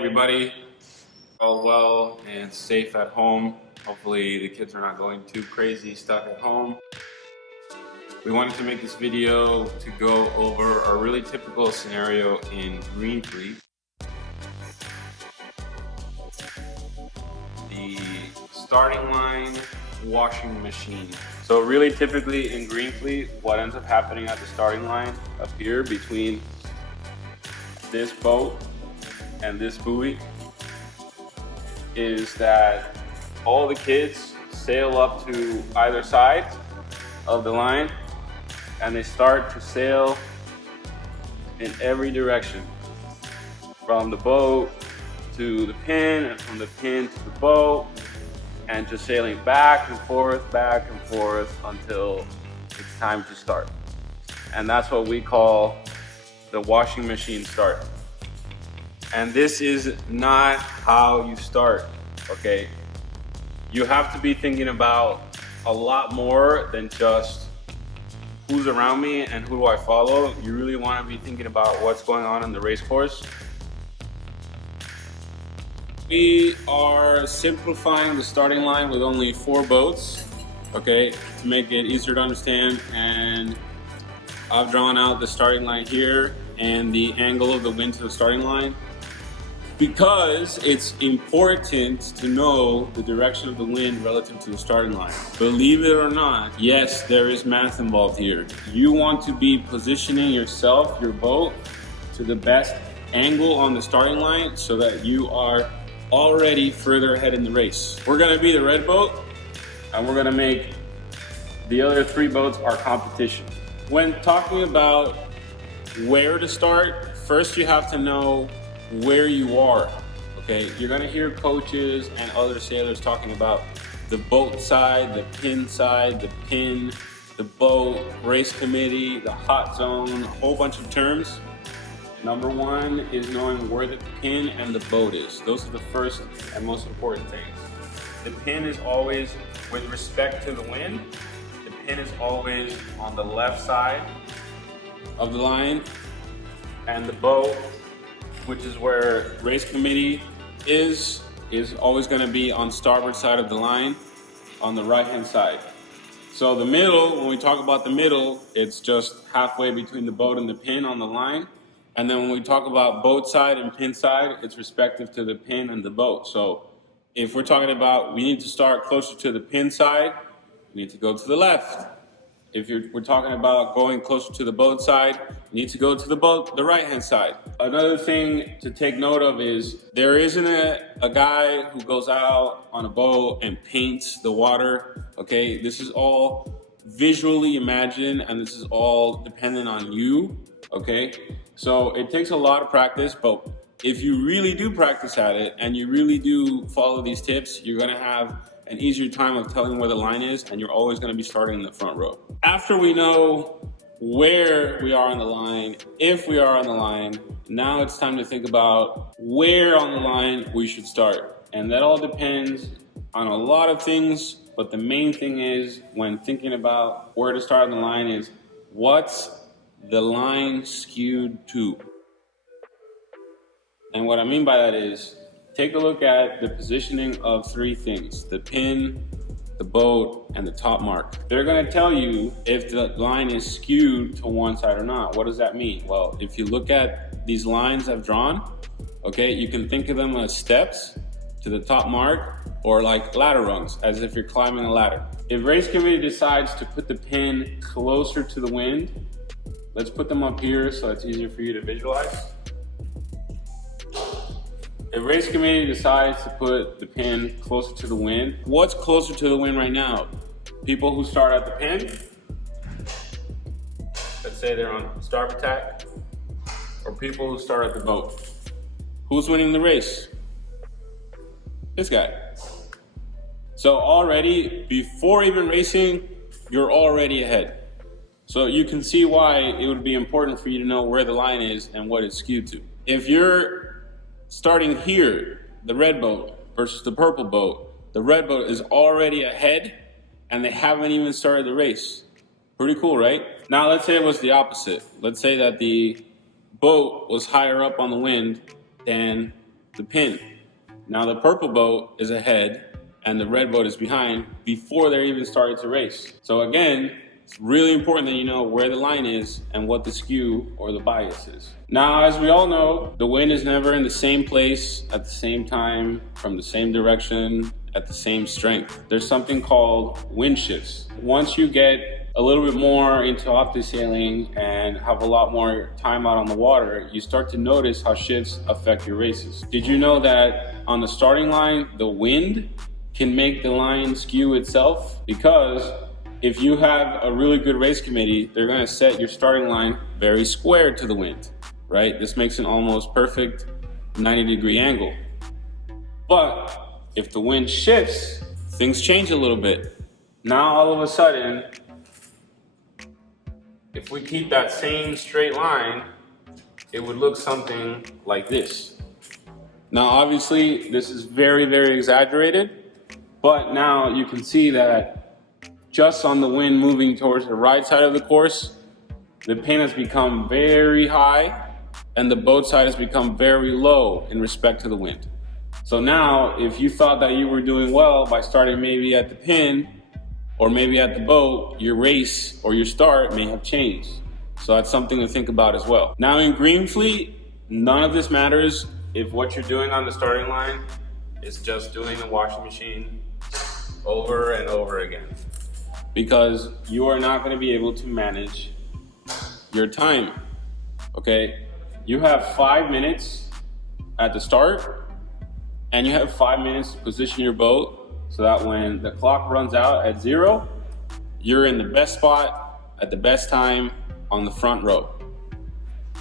everybody. All well and safe at home. Hopefully the kids are not going too crazy stuck at home. We wanted to make this video to go over a really typical scenario in Green Fleet. The starting line washing machine. So really typically in Green Fleet, what ends up happening at the starting line up here between this boat and this buoy is that all the kids sail up to either side of the line and they start to sail in every direction, from the boat to the pin and from the pin to the boat, and just sailing back and forth until it's time to start. And that's what we call the washing machine start. And this is not how you start, okay? You have to be thinking about a lot more than just who's around me and who do I follow. You really want to be thinking about what's going on in the race course. We are simplifying the starting line with only 4 boats, okay, to make it easier to understand. And I've drawn out the starting line here and the angle of the wind to the starting line, because it's important to know the direction of the wind relative to the starting line. Believe it or not, yes, there is math involved here. You want to be positioning yourself, your boat, to the best angle on the starting line so that you are already further ahead in the race. We're gonna be the red boat, and we're gonna make the other 3 boats our competition. When talking about where to start, first you have to know where you are, okay? You're gonna hear coaches and other sailors talking about the boat side, the pin, the boat, race committee, the hot zone, a whole bunch of terms. Number 1 is knowing where the pin and the boat is. Those are the first and most important things. The pin is always, with respect to the wind, the pin is always on the left side of the line, and the boat, which is where race committee is always going to be on starboard side of the line, on the right hand side. So the middle, when we talk about the middle, it's just halfway between the boat and the pin on the line. And then when we talk about boat side and pin side, it's respective to the pin and the boat. So if we're talking about we need to start closer to the pin side, we need to go to the left. If we're talking about going closer to the boat side, you need to go to the right-hand side. Another thing to take note of is there isn't a guy who goes out on a boat and paints the water, okay? This is all visually imagined, and this is all dependent on you, okay? So it takes a lot of practice, but if you really do practice at it and you really do follow these tips, you're gonna have an easier time of telling where the line is, and you're always going to be starting in the front row. After we know where we are on the line, if we are on the line, now it's time to think about where on the line we should start. And that all depends on a lot of things, but the main thing is, when thinking about where to start on the line, is what's the line skewed to? And what I mean by that is, take a look at the positioning of 3 things: the pin, the boat, and the top mark. They're gonna tell you if the line is skewed to one side or not. What does that mean? Well, if you look at these lines I've drawn, okay, you can think of them as steps to the top mark, or like ladder rungs, as if you're climbing a ladder. If race committee decides to put the pin closer to the wind, let's put them up here so it's easier for you to visualize. If race committee decides to put the pin closer to the wind, what's closer to the wind right now? People who start at the pin, let's say they're on starboard tack, or people who start at the boat. Who's winning the race? This guy. So already, before even racing, you're already ahead. So you can see why it would be important for you to know where the line is and what it's skewed to. If you're starting here, the red boat versus the purple boat, the red boat is already ahead and they haven't even started the race. Pretty cool, right? Now let's say it was the opposite. Let's say that the boat was higher up on the wind than the pin. Now the purple boat is ahead and the red boat is behind before they're even started to race. So again, it's really important that you know where the line is and what the skew or the bias is. Now, as we all know, the wind is never in the same place at the same time, from the same direction, at the same strength. There's something called wind shifts. Once you get a little bit more into octosailing and have a lot more time out on the water, you start to notice how shifts affect your races. Did you know that on the starting line, the wind can make the line skew itself? Because if you have a really good race committee, they're gonna set your starting line very square to the wind, right? This makes an almost perfect 90-degree angle. But if the wind shifts, things change a little bit. Now all of a sudden, if we keep that same straight line, it would look something like this. Now obviously this is very, very exaggerated, but now you can see that just on the wind moving towards the right side of the course, the pin has become very high and the boat side has become very low in respect to the wind. So now if you thought that you were doing well by starting maybe at the pin or maybe at the boat, your race or your start may have changed. So that's something to think about as well. Now in Green Fleet, none of this matters if what you're doing on the starting line is just doing a washing machine over and over again, because you are not going to be able to manage your time. Okay, you have 5 minutes at the start and you have 5 minutes to position your boat so that when the clock runs out at 0, you're in the best spot at the best time on the front row.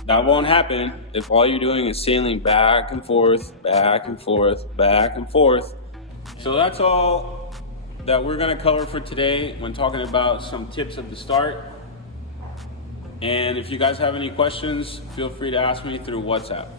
That won't happen if all you're doing is sailing back and forth, back and forth, back and forth. So that's all that we're gonna cover for today when talking about some tips at the start. And if you guys have any questions, feel free to ask me through WhatsApp.